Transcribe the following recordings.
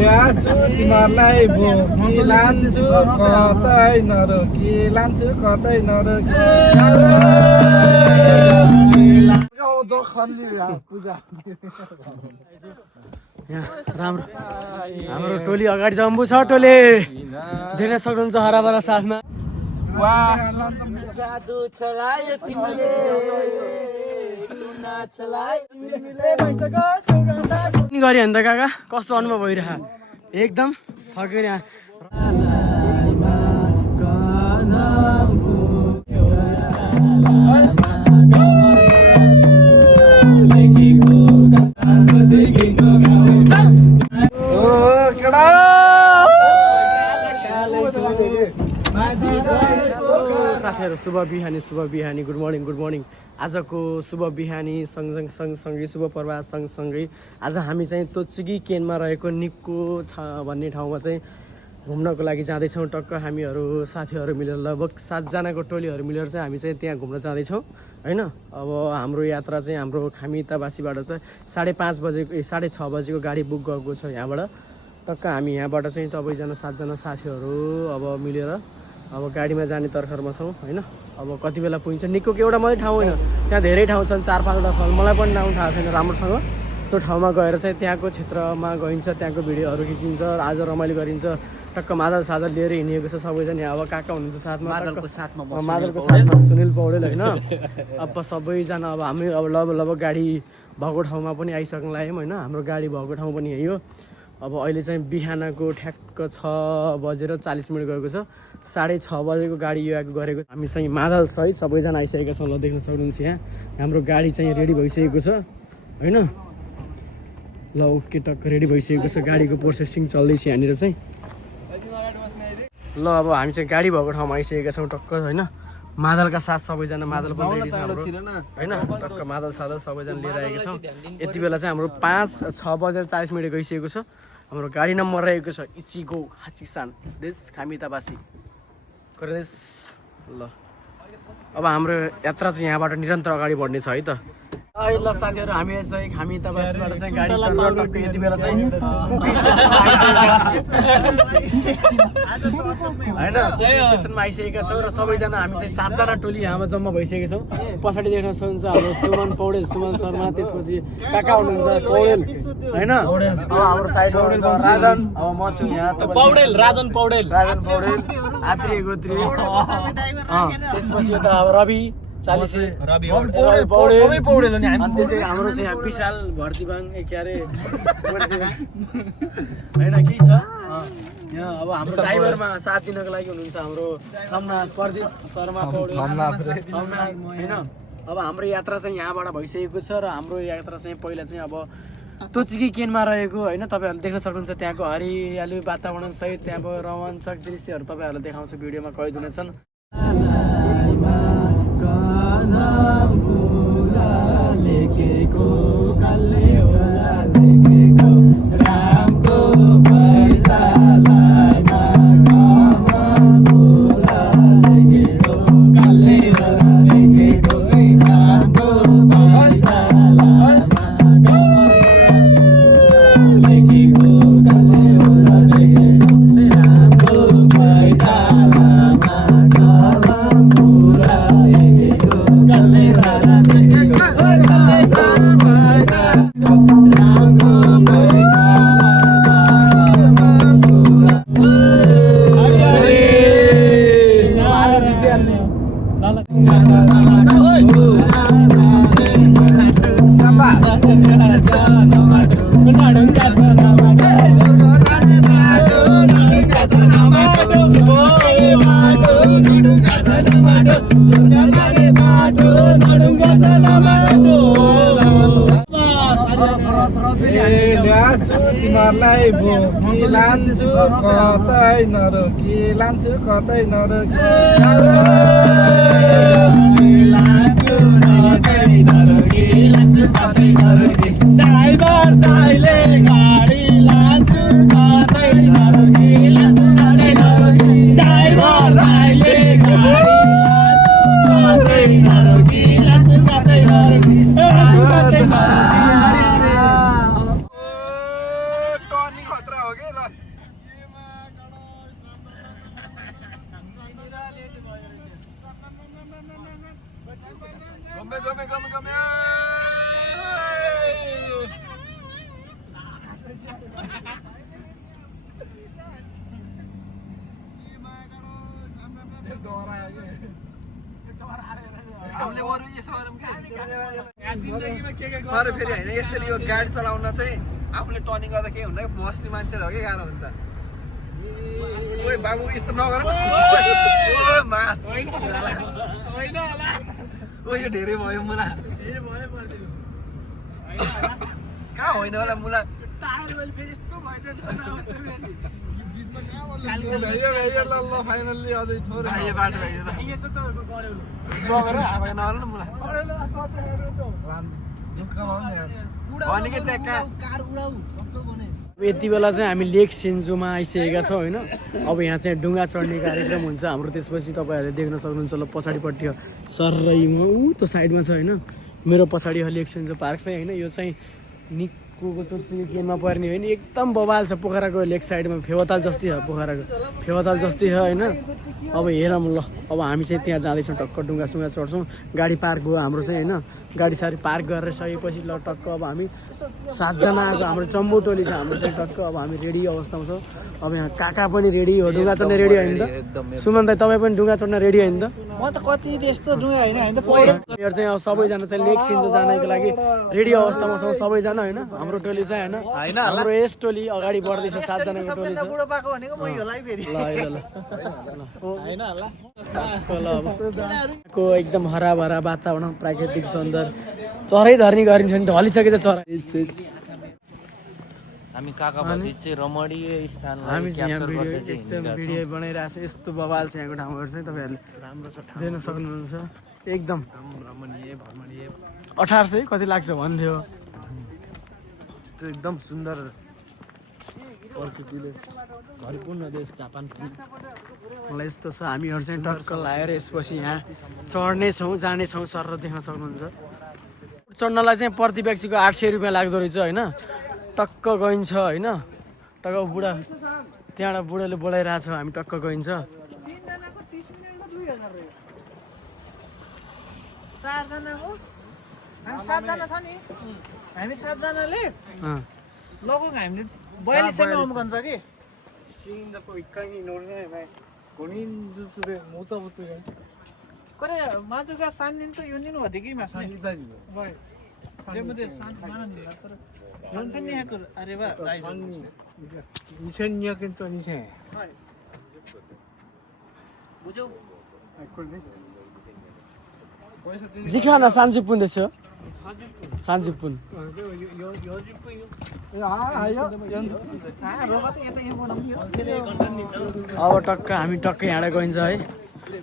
ल्याछु तिमीहरूलाई बोकी लान्छु कतै नरोकी लान्छु कतै नरोकी राम्रो हाम्रो टोली अगाडि जम्बु छ टोली देख्न सक्नुहुन्छ हराभरा साथमा जादु चलायो तिमीले गऱ्यो भने त काका कस्तो अनुभव भइरह एकदम फर्केर साथीहरू शुभ बिहानी गुड मर्निङ आजको शुभ बिहानी सँगसँगै शुभ प्रभात सँगसँगै आज हामी चाहिँ तोचुकी केनमा रहेको निक्को छ भन्ने ठाउँमा चाहिँ घुम्नको लागि जाँदैछौँ टक्क हामीहरू साथीहरू मिलेर लगभग 7 जनाको टोलीहरू मिलेर चाहिँ हामी चाहिँ त्यहाँ घुम्न जाँदैछौँ हैन अब हाम्रो यात्रा चाहिँ हाम्रो खामिताबासीबाट चाहिँ 5:30 बजेको 6:30 बजेको गाडी बुक गरेको छ यहाँबाट टक्क हामी यहाँबाट चाहिँ सबैजना 7 जना साथीहरू अब मिलेर अब गाडीमा जाने तर्खरमा छौँ हैन अब कति बेला पुगिन्छ निक्कोको एउटा मात्रै ठाउँ होइन त्यहाँ धेरै ठाउँ छन् 4-5वटा ठाउँ मलाई पनि नाउँ थाहा छैन राम्रोसँग त्यो ठाउँमा गएर चाहिँ त्यहाँको क्षेत्रमा गइन्छ त्यहाँको भिडियोहरू खिचिन्छ आज रमाइलो गरिन्छ टक्क मादल सादल लिएर हिँडिएको छ सबैजना अब काका हुनुहुन्छ साथमा मादलको साथमा सुनिल पौडेल होइन अब सबैजना अब हामी अब लगभग गाडी भएको ठाउँमा पनि आइसक्नु लाग्यौँ होइन हाम्रो गाडी भएको ठाउँ पनि यही हो अब अहिले चाहिँ बिहानको ठ्याक्क 6:40 गएको छ 6:30 बजेको गाडी गरेको हामी चाहिँ मादल सहित सबैजना आइसकेका छौँ ल देख्न सक्नुहुन्छ यहाँ हाम्रो गाडी चाहिँ रेडी भइसकेको छ होइन ल ओके टक्क रेडी भइसकेको छ गाडीको प्रोसेसिङ चल्दैछ यहाँनिर चाहिँ ल अब हामी चाहिँ गाडी भएको ठाउँमा आइसकेका छौँ टक्क होइन मादलका साथ सबैजना मादल पनि रेडी छ हाम्रो होइन टक्क मादल सादल सबैजना लिएर आएका छौँ यति बेला चाहिँ हाम्रो 6:40 गइसकेको छ हाम्रो गाडी नम्बर रहेको छ इचिगो हाचिसान देश खामिताबासी प्रदेश ल अब हाम्रो यात्रा चाहिँ यहाँबाट निरन्तर अगाडि बढ्ने छ है त ल साथीहरू हामी चाहिँ खामिताबासीबाट चाहिँ गाडी चलेर टक्क यति बेला चाहिँ कुकी स्टेसनमा आइसकेका छौँ र सबैजना हामी चाहिँ 7 जना टोली यहाँमा जम्मा भइसकेका छौँ पछाडि देख्न सक्नुहुन्छ हाम्रो सुमन पौडेल सुमन शर्मा त्यसपछि काका हुनुहुन्छ पौडेल होइन अब हाम्रो साइडमा राजन अब म छु यहाँ राजन पौडेल आत्री गोत्री त्यसपछि यता अब रवि चालिसे सबै पौडेल अनि त्यसै हाम्रो चाहिँ यहाँ विशाल भर्तीबाङ के अरे होइन के छ यहाँ अब हाम्रो ड्राइभरमा साथ दिनको लागि हुनुहुन्छ हाम्रो सोमनाथ प्रदीप शर्मा पौडेल होइन अब हाम्रो यात्रा चाहिँ यहाँबाट भइसकेको छ र हाम्रो यात्रा चाहिँ पहिला चाहिँ अब तोचुकी केनमा रहेको होइन तपाईँहरूले देख्न सक्नुहुन्छ त्यहाँको हरियाली वातावरण सहित त्यहाँको रोमाञ्चक दृश्यहरू तपाईँहरूलाई देखाउँछ भिडियोमा कैद हुनेछन् लेखेको काले झोला लेखेको रामको पैतालाई मागला लेखेको काले झोला लेखेको रामको पैतालाई लेखेको काले झोला लेखेको रामको तिमीहरूलाई बोकी लान्छु कतै नरोकी लान्छु कतै नरोकी ड्राइभर दाइले गाडी लान्छु कतै नरोकी लान्छु कतै नरोकी ड्राइभर दाइले गाडी कतै नरोकी लान्छु कतै नरोकी हामीले बरु यसो गरौँ कि तर फेरि होइन यसरी यो गाडी चलाउन चाहिँ आफूले टर्निङ गर्दा के हुँदैन बस्ने मान्छेले हो कि गाह्रो हुन्छ ओइ बाबु यस्तो नगर ओ यो धेरै भयो मुला कहाँ होइन होला मुला फाइनल्ली अझै थोरै बाटो नगर अब नगर न मुला भनेको त्यहाँ कहाँ यति बेला चाहिँ हामी लेक सेन्जोमा आइसकेका छौँ होइन अब यहाँ चाहिँ डुङ्गा चढ्ने कार्यक्रम हुन्छ हाम्रो त्यसपछि तपाईँहरूले देख्न सक्नुहुन्छ ल पछाडिपट्टि सर्रैमा ऊ त्यो साइडमा छ होइन मेरो पछाडि लेक सेन्जो पार्क चाहिँ होइन यो चाहिँ निक्कुको टोक्सिङको केनमा पर्ने होइन एकदम बवाल छ पोखराको लेक साइडमा फेवाताल जस्तै छ पोखराको फेवाताल जस्तै छ होइन अब हेरौँ ल अब हामी चाहिँ त्यहाँ जाँदैछौँ टक्क डुङ्गासुङ्गा चढ्छौँ गाडी पार्क भयो हाम्रो चाहिँ होइन गाडी सारी पार्क गरेर सकेपछि ल टक्क अब हामी 7 जना आएको हाम्रो जम्बो टोली छ हाम्रो चाहिँ टक्क अब हामी रेडी अवस्थामा छौँ अब यहाँ काका पनि रेडी हो डुङ्गा चढ्ने रेडी होइन त सुमन दाइ तपाईँ पनि डुङ्गा चढ्न रेडी होइन त म त कति त्यस्तो डुङ्गा होइन त यो चाहिँ अब सबैजना चाहिँ लेक सिन्जो जानको लागि रेडी अवस्थामा छौँ सबैजना होइन हाम्रो टोली चाहिँ होइन हाम्रो यस टोली अगाडि बढ्दैछ 7 जनाको टोली छ बुढो पाएको भनेको म होला है फेरि को एकदम हराभरा वातावरण प्राकृतिक सौन्दर्य चरै धर्नी गरिन्छ नि ढलिसके त चरा हामी काका भाइ चाहिँ रमणीय स्थानलाई हामी चाहिँ यहाँ क्याप्चर भिडियो गर्दै चाहिँ एकदम भिडियो बनाइरहेको छ यस्तो बवाल छ यहाँको ठाउँहरू चाहिँ तपाईँहरूले राम्रो छ देख्न सक्नुहुन्छ एकदम रमणीय भ्रमणीय 1800 कति लाग्छ भन्थ्यो यस्तो एकदम सुन्दर प्रकृतिले भरिपूर्ण देश जापान मलाई यस्तो छ हामीहरू चाहिँ टक्क लगाएर यसपछि यहाँ चढ्नेछौँ जानेछौँ सर देख्न सक्नुहुन्छ चढ्नलाई चाहिँ प्रति व्यक्तिको 800 रुपियाँ लाग्दो रहेछ होइन टक्क गइन्छ होइन टक्क बुढा त्यहाँबाट बुढाले बोलाइरहेको छ हामी टक्क गइन्छ 3 जनाको 30 मिनेटको 2000 रह्यो 4 जनाको हामी 7 जना छ नि हामी 7 जनाले लगभग हामीले 4200 आउनु पर्छ कि करे माजुका सान्निन त यो निन होती कि मास्ने भाइ जेमध्ये सान मानन तर हुन्छ नि हेकर अरे बा दाइ 이천이었긴 또 이세. बुझौ जिखाना सान्जिपुन देश सान्जिपुन रगत यता यो बनाउनु अब टक्क हामी टक्क यहाँबाट गइन्छ है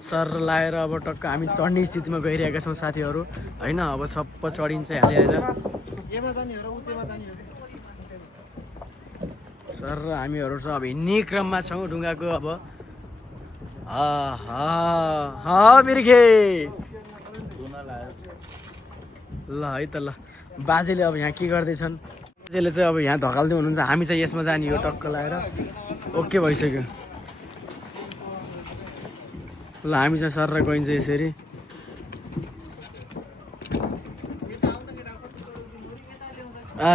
सर लाएर अब टक्क हामी चढ्ने स्थितिमा गइरहेका छौँ साथीहरू होइन अब सप्प चढिन्छ हालिहाल्छ येमा जाने हो र उतेमा जाने हो सर हामीहरू चाहिँ अब हिँड्ने क्रममा छौँ ढुङ्गाको अब बिर्खे ल है त ल बाजेले अब यहाँ के गर्दैछन् बाजेले चाहिँ अब यहाँ धकाल्दै हुनुहुन्छ हामी चाहिँ यसमा जाने हो टक्क लगाएर ओके भइसक्यो ल हामी चाहिँ सर गइन्छ यसरी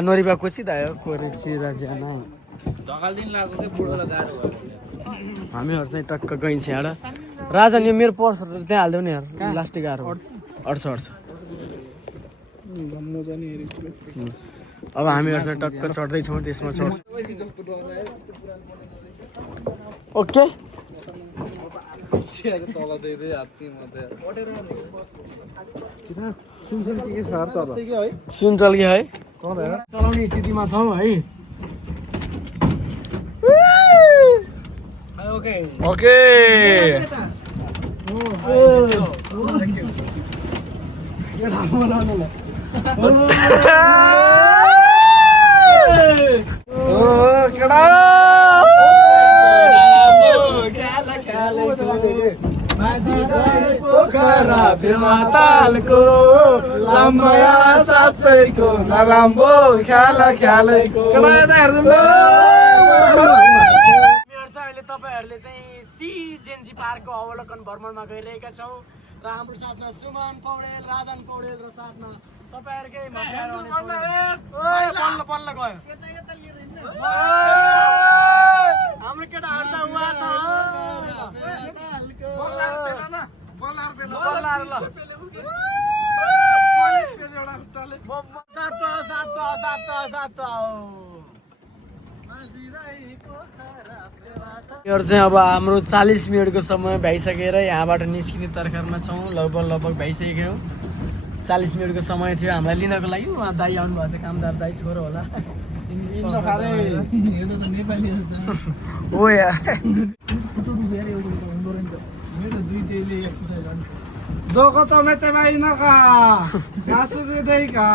नोरीबा कोचित आयो कोरेची राजाना हामीहरू चाहिँ टक्क गइन्छ यहाँबाट राजन यो मेरो पर्सहरू त्यहाँ हालिदेऊ नि यार प्लास्टिक आएर अड्छ अब हामीहरू चाहिँ टक्क चढ्दैछौँ त्यसमा चढ्छ ओके सुनचल कि है चलाउने स्थितिमा छौँ है ओके पोखरा बेमातालको लम्बया साँच्चैको नराम्रो ख्यालैको अहिले तपाईँहरूले चाहिँ सिजेन्जी पार्कको अवलोकन भ्रमणमा गइरहेका छौँ र हाम्रो साथमा सुमन पौडेल राजन पौडेल र साथमा तपाईँहरूकै पल्ल गयो हाम्रो केटाहरू त उहाँ छ यो चाहिँ अब हाम्रो 40 मिनटको समय भइसकेर यहाँबाट निस्किने तर्खरमा छौँ। लगभग भइसक्यो। 40 मिनटको समय थियो हामीलाई लिनको लागि। उहाँ दाइ आउनु भएको छ, कामदार दाइ छोरो होला। हो या दोको त मेटे भाइ नका मासु दिँदै का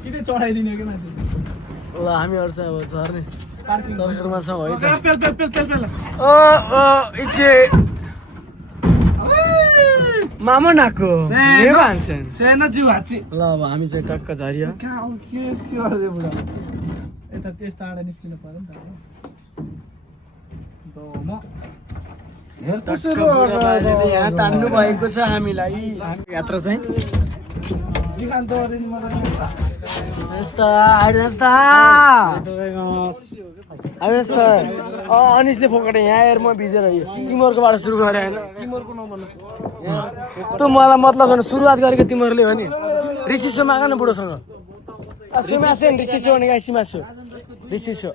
सिधै चढाइदिने कि माथि ल हामीहरू चाहिँ अब झर्ने तर्खरमा छौँ है त। पेल पेल पेल पेल पेल इचे मामा नाको सेना जिउ हाची ल अब हामी चाहिँ टक्क झरियो। कहाँ के गर्दै बुढा यता त्यस टाढा निस्किनु पर्यो नि त दोम यहाँ तान्नु भएको छ हामीलाई। यात्रा चाहिँ जिगान दरिन मलाई अनिसले फोकटे यहाँ हेर म भिजेर तिमीहरूकोबाट सुरु गरेँ होइन। तिमीहरूको नभन्नु तँ मलाई मतलब छैन। सुरुवात गरेको तिमीहरूले हो नि। रिसिसो माग न बुढोसँग। सिमासो नि रिसिसो भनेको सिमासो रिसिसो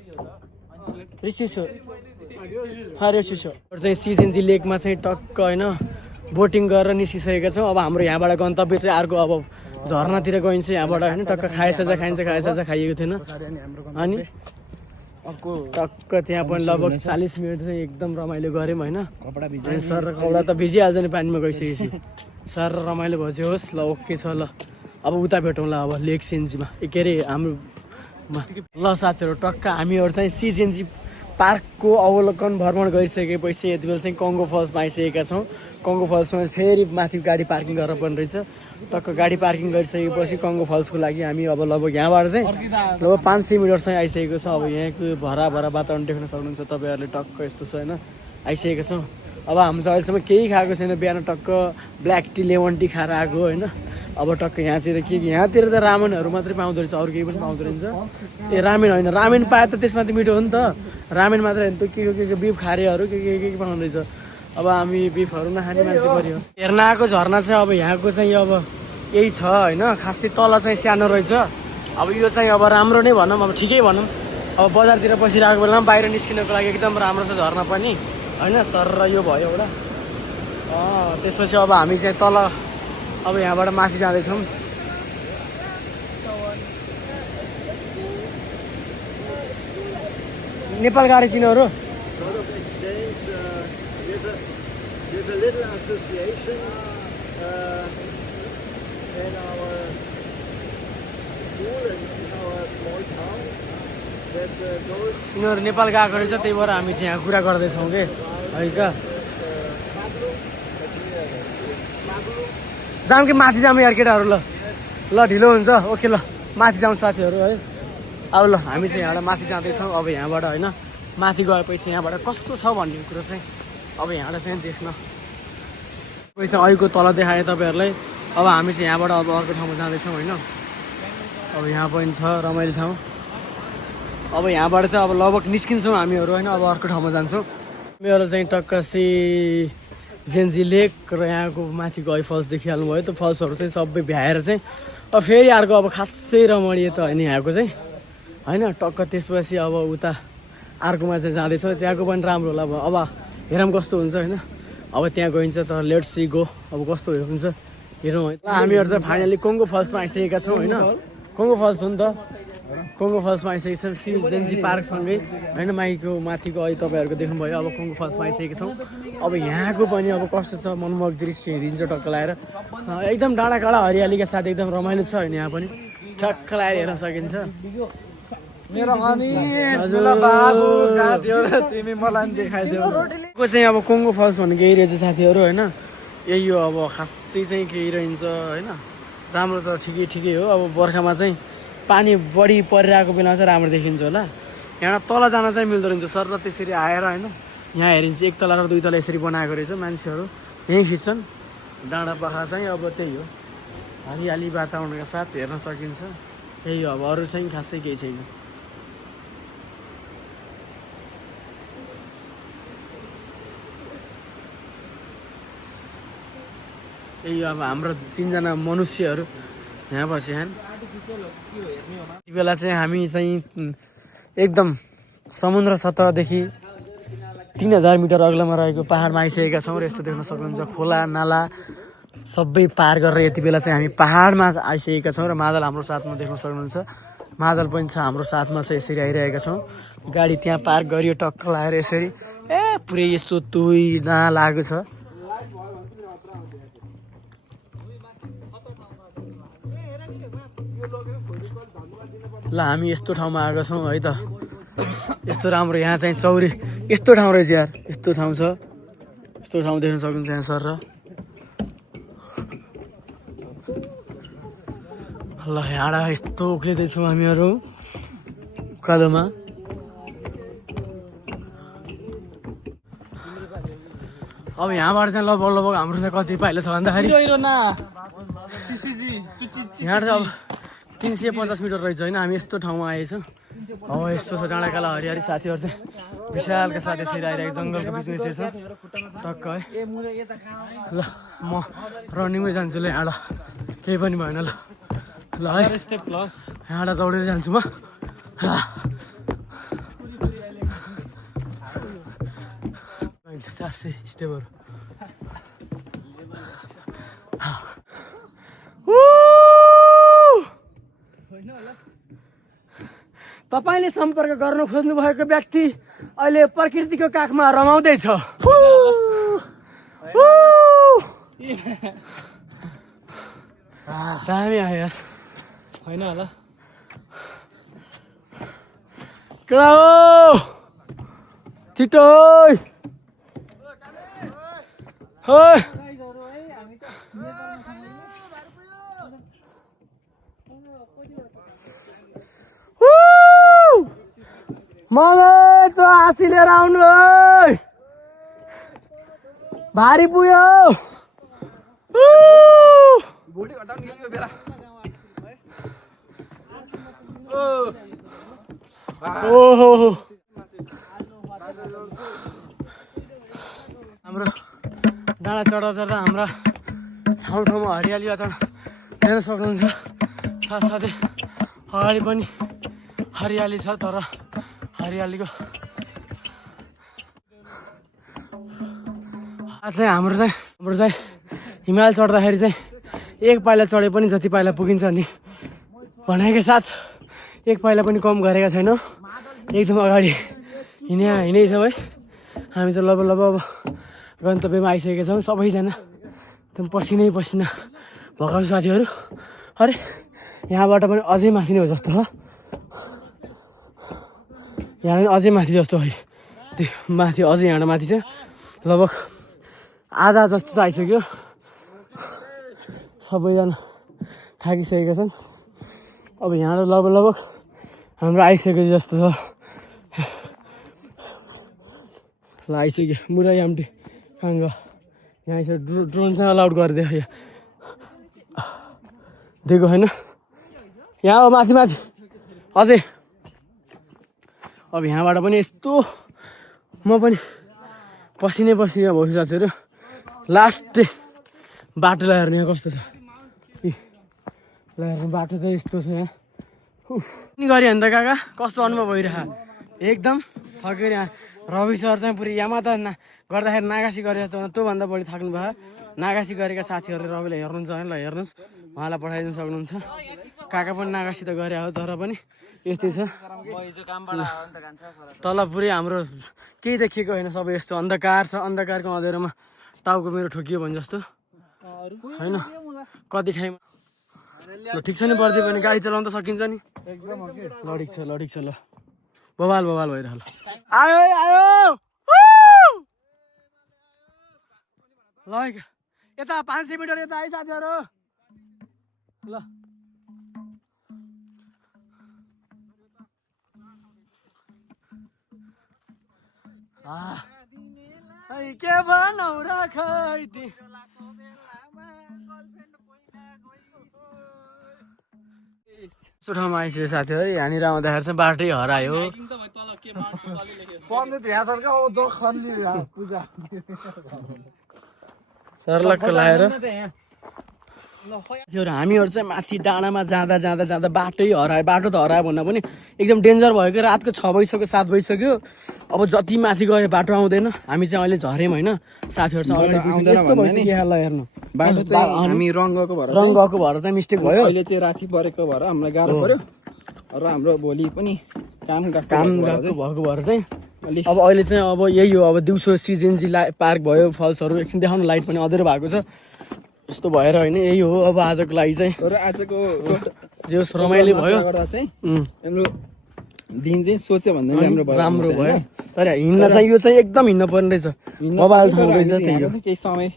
रिसिसो रिसिसो चाहिँ सिजेन्जी लेकमा चाहिँ टक्क होइन बोटिङ गरेर निस्किसकेका छौँ। अब हाम्रो यहाँबाट गन्तव्य चाहिँ अर्को अब झर्नातिर गइन्छ यहाँबाट होइन। टक्क खाएसाजा खाइन्छ खाएसाजा खाइएको थिएन अनि टक्क त्यहाँ पनि लगभग 40 मिनट चाहिँ एकदम रमाइलो गऱ्यौँ होइन। अनि सर कपडा त भिजिहाल्छ नि पानीमा गइसकेपछि। सर रमाइलो भएपछि होस् ल ओके छ ल अब उता भेटौँला अब लेक सेन्जीमा के अरे हाम्रोमा। ल साथीहरू टक्क हामीहरू चाहिँ सिजेन्जी पार्कको अवलोकन भ्रमण गरिसकेपछि यति बेला चाहिँ कङ्गो फल्समा आइसकेका छौँ। कङ्गो फल्समा फेरि माथि गाडी पार्किङ गरेर पनि रहेछ। टक्क गाडी पार्किङ गरिसकेपछि कङ्गो फल्सको लागि हामी अब लगभग यहाँबाट चाहिँ लगभग 500 मिटर चाहिँ आइसकेको छ। अब यहाँको भरा वातावरण देख्न सक्नुहुन्छ तपाईँहरूले। टक्क यस्तो छ होइन आइसकेको छौँ। अब हाम्रो चाहिँ अहिलेसम्म केही खाएको छैन। बिहान टक्क ब्ल्याक टी लेमन टी खाएर आएको होइन। अब टक्क यहाँ चाहिँ के यहाँतिर त रामेनहरू मात्रै पाउँदो रहेछ, अरू केही पनि पाउँदो रहेछ। ए रामेन होइन, रामेन पाए त त्यसमा त मिठो हो नि त। रामेन मात्रै होइन के बिफ खारेहरू के पाउँदो रहेछ। अब हामी बिफहरू नखाने मान्छे पऱ्यो। हेर्न आएको झर्ना चाहिँ अब यहाँको चाहिँ अब यही छ होइन। खासै तल चाहिँ सानो रहेछ। अब यो चाहिँ अब राम्रो नै भनौँ, अब ठिकै भनौँ। अब बजारतिर बसिरहेको बेलामा बाहिर निस्किनको लागि एकदम राम्रो छ झर्ना पनि होइन। सर र यो भयो एउटा। त्यसपछि अब हामी चाहिँ तल अब यहाँबाट माथि जाँदैछौँ। नेपाल गाडी चिनहरू यिनीहरू नेपाल गएको रहेछ, त्यही भएर हामी चाहिँ यहाँ कुरा गर्दैछौँ कि है क्या। जाऊँ कि माथि जाऊँ यार केटाहरू। ल ढिलो हुन्छ ओके ल माथि जाउँ साथीहरू है। अब ल हामी चाहिँ यहाँबाट माथि जाँदैछौँ। अब यहाँबाट होइन माथि गएपछि यहाँबाट कस्तो छ भन्ने कुरो चाहिँ अब यहाँबाट चाहिँ देख्न पैसा अहिलेको तल देखाएँ तपाईँहरूलाई। अब हामी चाहिँ यहाँबाट अब अर्को ठाउँमा जाँदैछौँ होइन। अब यहाँ पनि छ रमाइलो ठाउँ। अब यहाँबाट चाहिँ अब लगभग निस्किन्छौँ हामीहरू होइन। अब अर्को ठाउँमा जान्छौँ। मेरो चाहिँ टक्कसी जेन्जी लेक र यहाँको माथि गई फल्स देखिहाल्नुभयो। त्यो फल्सहरू चाहिँ सबै भ्याएर चाहिँ अब फेरि अर्को अब खासै रमणीय त होइन यहाँको चाहिँ होइन। टक्क त्यसपछि अब उता अर्कोमा चाहिँ जाँदैछौँ। त्यहाँको पनि राम्रो होला। अब हेरौँ कस्तो हुन्छ होइन। अब त्यहाँ गइन्छ त लेट्स सी गो। अब कस्तो हुन्छ हेरौँ है। हामीहरू चाहिँ फाइनली कङ्गो फल्समा आइसकेका छौँ होइन। कङ्गो फल्स हो नि त। कङ्गो फल्समा आइसकेको छौँ सिजेन्जी पार्कसँगै होइन। माइको माथिको अहिले तपाईँहरूको देख्नुभयो। अब कङ्गो फल्समा आइसकेका छौँ। अब यहाँको पनि अब कस्तो छ मनमोहक दृश्य हेरिन्छ टक्क लगाएर। एकदम डाँडा काँडा हरियालीका साथ एकदम रमाइलो छ होइन। यहाँ पनि ठक्क लगाएर हेर्न सकिन्छ। मेरो अनि बाबु गाथ्यो र तिमी मलाई देखाइदियो को चाहिँ अब कङ्गो फल्स भनेको यही रहेछ साथीहरू होइन। यही हो अब खासै चाहिँ केही रहन्छ होइन। राम्रो त ठिकै हो। अब बर्खामा चाहिँ पानी बढी परिरहेको बेलामा चाहिँ राम्रो देखिन्छ होला। यहाँ तल जान चाहिँ मिल्दो रहेछ सर र त्यसरी आएर होइन। यहाँ हेरिन्छ एक तला र दुई तला यसरी बनाएको रहेछ मान्छेहरू यहीँ खिच्छन्। डाँडा पाखा चाहिँ अब त्यही हो हरियाली वातावरणका साथ हेर्न सकिन्छ। यही हो अब अरू चाहिँ खासै केही छैन। यही अब हाम्रो 3जना मनुष्यहरू यहाँ बस्यो यति बेला चाहिँ हामी चाहिँ एकदम समुद्र सतहदेखि 3000 मिटर अग्लोमा रहेको पहाडमा आइसकेका छौँ र यस्तो देख्न सक्नुहुन्छ खोला नाला सबै पार गरेर यति बेला चाहिँ हामी पहाडमा आइसकेका छौँ र मादल हाम्रो साथमा देख्न सक्नुहुन्छ मादल पनि छ हाम्रो साथमा चाहिँ यसरी आइरहेका छौँ गाडी त्यहाँ पार्क गरियो टक्क लगाएर यसरी पुरै यस्तो तुइना लागेको छ ल हामी यस्तो ठाउँमा आएका छौँ है त यस्तो राम्रो यहाँ चाहिँ चौरी यस्तो ठाउँ रहेछ यार यस्तो ठाउँ छ यस्तो ठाउँ देख्न सक्नुहुन्छ यहाँ सर र ल यहाँ यस्तो उक्लिँदैछौँ हामीहरू उकालोमा अब यहाँबाट चाहिँ लगभग लगभग हाम्रो चाहिँ कति पाइला छ भन्दाखेरि यहाँ चाहिँ अब 350 मिटर रहेछ होइन हामी यस्तो ठाउँमा आएछौँ अब यस्तो छ डाँडाकाला हरियाली साथीहरू चाहिँ विशालका साथ यसरी आइरहेको जङ्गलको बिचमा यसरी छ टक्क है ल म रनिङमै जान्छु ल यहाँ केही पनि भएन ल ल है स्टेप प्लस यहाँबाट दौडेर जान्छु म 400 स्टेपहरू तपाईले सम्पर्क गर्न खोज्नु भएको व्यक्ति अहिले प्रकृतिको काखमा रमाउँदैछ दामी आयो यार होइन होला केटा हो छिटो मलाई त हाँसी लिएर आउनु भारी पुग्यो भोलि घटाउने यो बेला ओहो हाम्रो डाँडा चढ्दा चढ्दा हाम्रा ठाउँ ठाउँमा हरियाली वातावरण हेर्न सक्नुहुन्छ साथसाथै अगाडि पनि हरियाली छ तर हरियालीको आज चाहिँ हाम्रो चाहिँ हिमाल चढ्दाखेरि चाहिँ एक पाइला चढे पनि जति पाइला पुगिन्छ नि भनेकै साथ एक पाइला पनि कम गरेका छैनौँ एकदम अगाडि हिँडै छौँ है हामी चाहिँ लब अब गन्तव्यमा आइसकेका छौँ सबैजना एकदम पसिनै पसिना भएका साथीहरू अरे यहाँबाट पनि अझै माथि नै हो जस्तो हो यहाँ पनि अझै माथि जस्तो है त्यो माथि अझै यहाँ माथि चाहिँ लगभग आधा जस्तो त आइसक्यो सबैजना थाकिसकेका छन् अब यहाँ लगभग हाम्रो आइसक्यो जस्तो छ ल आइसक्यो मुरा याम्टी काङ्ग यहाँ आइसक्यो ड्रोन चाहिँ अलाउड गरिदियो यहाँ दिएको होइन यहाँ अब माथि माथि अझै अब यहाँबाट पनि यस्तो म पनि पसिनै पसिना भइसकेको साथीहरू लास्ट बाटोलाई हेर्नु यहाँ कस्तो छ हेर्नु बाटो चाहिँ यस्तो छ यहाँ नि गऱ्यो भने त काका कस्तो अनुभव भइरहेको एकदम थकेर यहाँ रवि सर चाहिँ पुरै यहाँ त गर्दाखेरि नागासी गरेको त त्योभन्दा बढी थाक्नु भयो नागासी गरेका साथीहरूले रविलाई हेर्नुहुन्छ भने ल हेर्नुहोस् उहाँलाई पठाइदिनु सक्नुहुन्छ काका पनि नागासी त गरे हो तर पनि यस्तै छ तल पुरै हाम्रो केही देखिएको होइन सबै यस्तो अन्धकार छ अन्धकारको अँधेरोमा टाउको मेरो ठोकियो भने जस्तो होइन कति ठाउँमा ठिक छ नि पर्दै पनि गाडी चलाउनु त सकिन्छ नि लडिक छ ल बवाल भइरह ल आयो ल यता 500 मिटर यता है साथीहरू ल के भनौ राखैती यस्तो ठाउँमा आइसक्यो साथीहरू यहाँनिर आउँदाखेरि चाहिँ बाटै हरायो सर्लक्क लाएर साथीहरू हामीहरू चाहिँ माथि डाँडामा जाँदा जाँदा जाँदा बाटो त हरायो भन्दा पनि एकदम डेन्जर भएको रातको 6 बजिसक्यो 7 बजिसक्यो अब जति माथि गयो बाटो आउँदैन हामी चाहिँ अहिले झऱ्यौँ होइन साथीहरूसँग अगाडि पुग्छौँ। यस्तो भइसक्यो ल हेर्नु बाटो चाहिँ हामी रङ गएको भएर रङ गएको भएर चाहिँ मिस्टेक भयो अहिले चाहिँ राति परेको भएर हामीलाई गाह्रो पर्यो र हाम्रो भोलि पनि काम गएको भएर चाहिँ अलिक अब अहिले चाहिँ अब यही हो अब दिउँसो सिजेन्जी पार्क भयो फल्सहरू एकछिन देखाउनु लाइट पनि अँध्यारो भएको छ यस्तो भएर होइन यही हो अब आजको लागि चाहिँ र आजको जो रमाइलो भयो गर्दा चाहिँ हाम्रो दिन चाहिँ सोच्यो भन्दा राम्रो भयो राम्रो भयो तर हिँड्न चाहिँ यो चाहिँ एकदम हिँड्नु पर्ने रहेछ मोबाइल ठाउँ रहेछ त्यही हो केही समय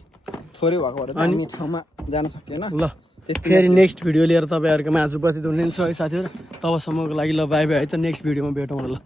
थोरै भएको भएर चाहिँ हामी ठाउँमा जान सकिएन ल फेरि नेक्स्ट भिडियो लिएर तपाईँहरूकोमा आज उपस्थित हुनुहुन्छ है साथीहरू तबसम्मको लागि ल बाई बाई है त नेक्स्ट भिडियोमा भेटौँ ल